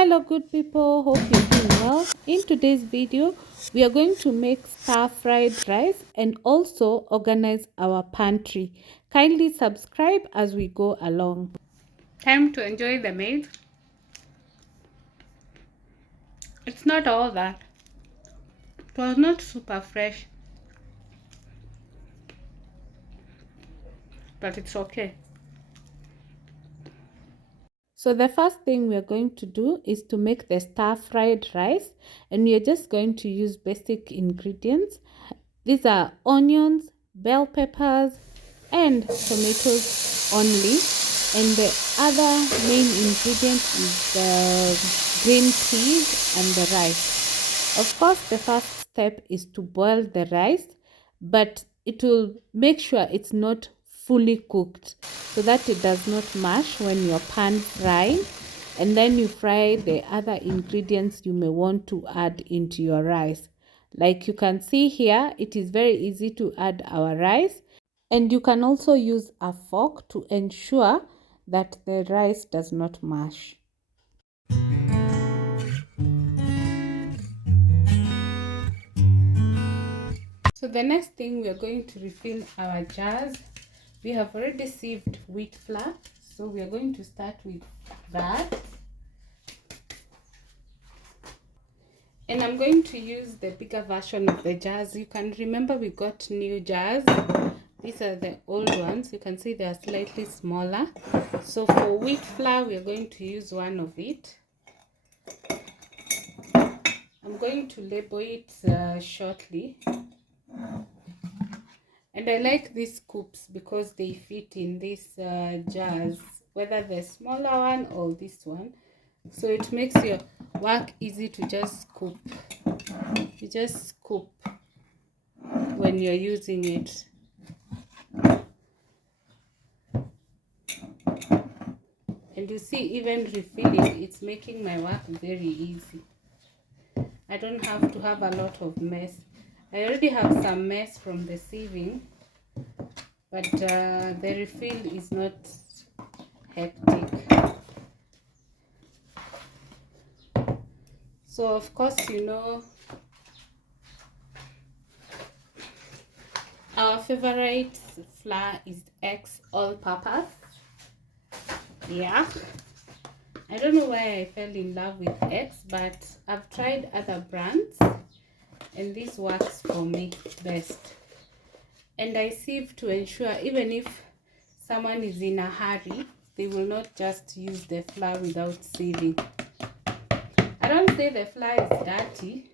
Hello good people, hope you're doing well. In today's video we are going to make stir-fried rice and also organize our pantry. Kindly subscribe as we go along. Time to enjoy the meal. It's not all that. It was not super fresh, but it's okay. So the first thing we are going to do is to make the stir-fried rice, and we are just going to use basic ingredients. These are onions, bell peppers, and tomatoes only. And the other main ingredient is the green peas and the rice. Of course, the first step is to boil the rice, but it will make sure it's not fully cooked so that it does not mash when you're pan frying. And then you fry the other ingredients you may want to add into your rice. Like you can see here, it is very easy to add our rice, and you can also use a fork to ensure that the rice does not mash. So the next thing, we are going to refill our jars. We have already sieved wheat flour, so we are going to start with that. And I'm going to use the bigger version of the jars. You can remember we got new jars. These are the old ones. You can see they are slightly smaller. So for wheat flour, we are going to use one of it. I'm going to label it shortly. And I like these scoops because they fit in these jars, whether the smaller one or this one. So it makes your work easy to just scoop. You just scoop when you're using it. And you see, even refilling, it's making my work very easy. I don't have to have a lot of mess. I already have some mess from the sieving, but the refill is not hectic. So of course, you know, our favorite flour is X all-purpose. Yeah, I don't know why I fell in love with X, but I've tried other brands and this works for me best. And I sieve to ensure even if someone is in a hurry, they will not just use the flour without sieving. I don't say the flour is dirty,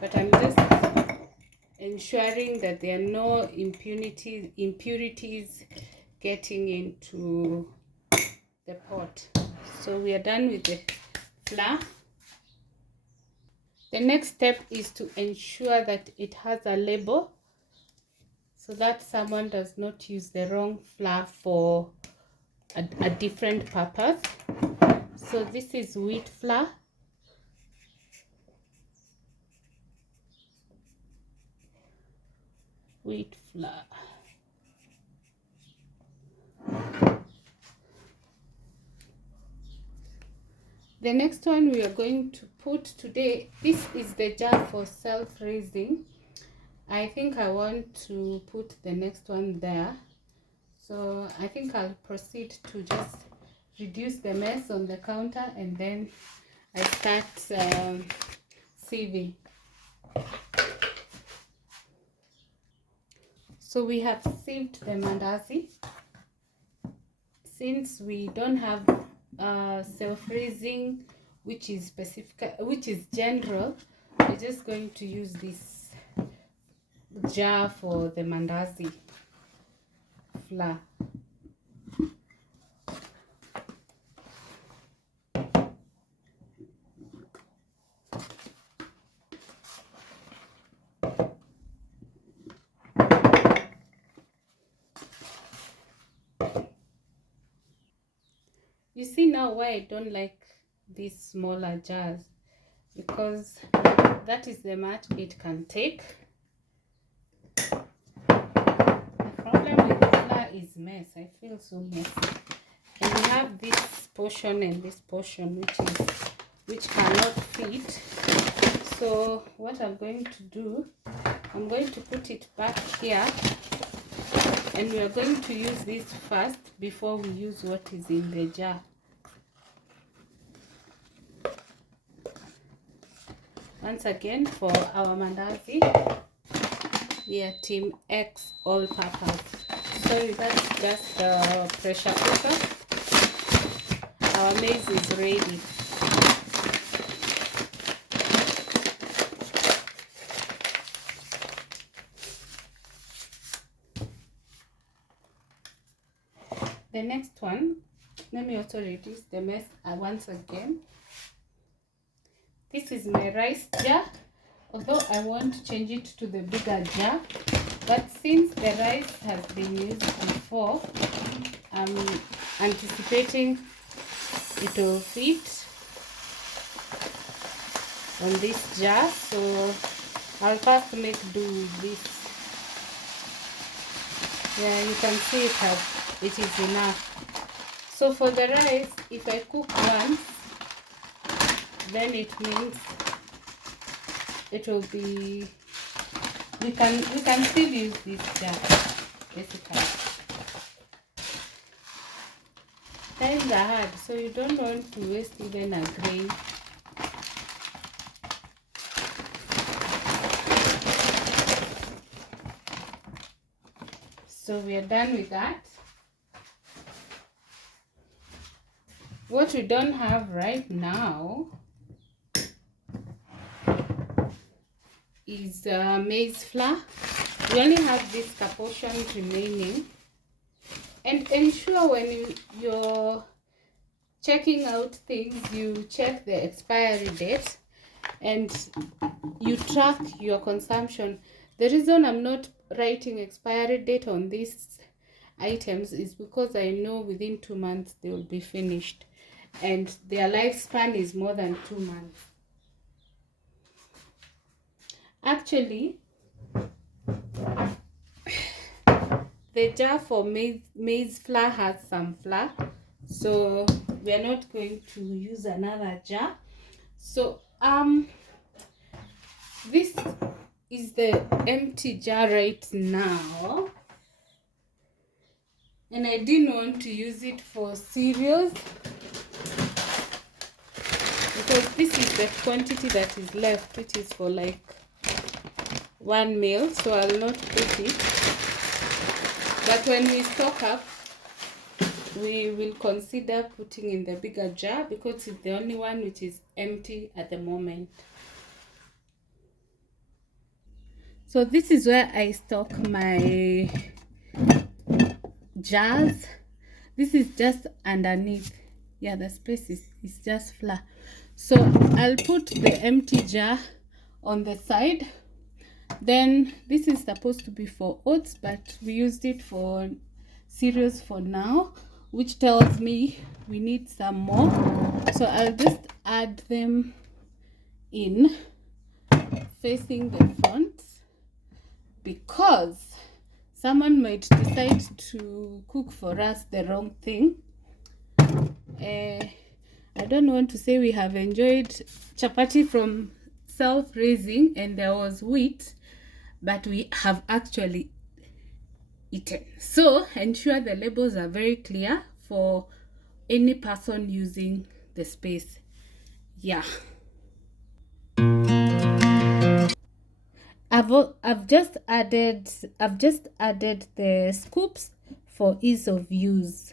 but I'm just ensuring that there are no impurities getting into the pot. So we are done with the flour. The next step is to ensure that it has a label so that someone does not use the wrong flour for a different purpose. So this is wheat flour. Wheat flour. The next one we are going to put today, this is the jar for self-raising. I think I want to put the next one there. So I think I'll proceed to just reduce the mess on the counter and then I start sieving. So we have sieved the mandazi. Since we don't have self-raising, which is specific, which is general, we're just going to use this jar for the mandazi flour. You see now why I don't like these smaller jars, because that is the much it can take. The problem with flour is mess. I feel so messy. And we have this portion and this portion, which is which cannot fit. So what I'm going to do, I'm going to put it back here, and we are going to use this first before we use what is in the jar. Once again, for our mandazi, we are Team X all purpose. So that's just the pressure cooker. Our maize is ready. The next one, let me also reduce the mess once again. This is my rice jar, although I want to change it to the bigger jar, but since the rice has been used before, I'm anticipating it will fit on this jar, so I'll first make do with this. Yeah, you can see it is enough. So for the rice, if I cook once, then it means it will be, we can still use this jar basically. Times are hard, so you don't want to waste even a grain. So we are done with that. What we don't have right now is maize flour. We only have this portion remaining. And ensure when you're checking out things, you check the expiry date and you track your consumption. The reason I'm not writing expiry date on these items is because I know within 2 months they will be finished, and their lifespan is more than 2 months. Actually, the jar for maize flour has some flour, so we are not going to use another jar. So this is the empty jar right now, and I didn't want to use it for cereals because this is the quantity that is left, which is for like 1 meal, so I'll not put it. But when we stock up, we will consider putting in the bigger jar because it's the only one which is empty at the moment. So this is where I stock my jars. This is just underneath. Yeah, the space is just flat. So I'll put the empty jar on the side. Then this is supposed to be for oats, but we used it for cereals for now, which tells me we need some more. So I'll just add them in facing the front, because someone might decide to cook for us the wrong thing. I don't want to say we have enjoyed chapati from self-raising and there was wheat, but we have actually eaten. So ensure the labels are very clear for any person using the space. Yeah, I've just added the scoops for ease of use.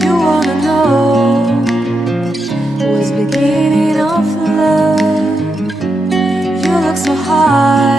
You wanna know what's beginning of love? You look so high.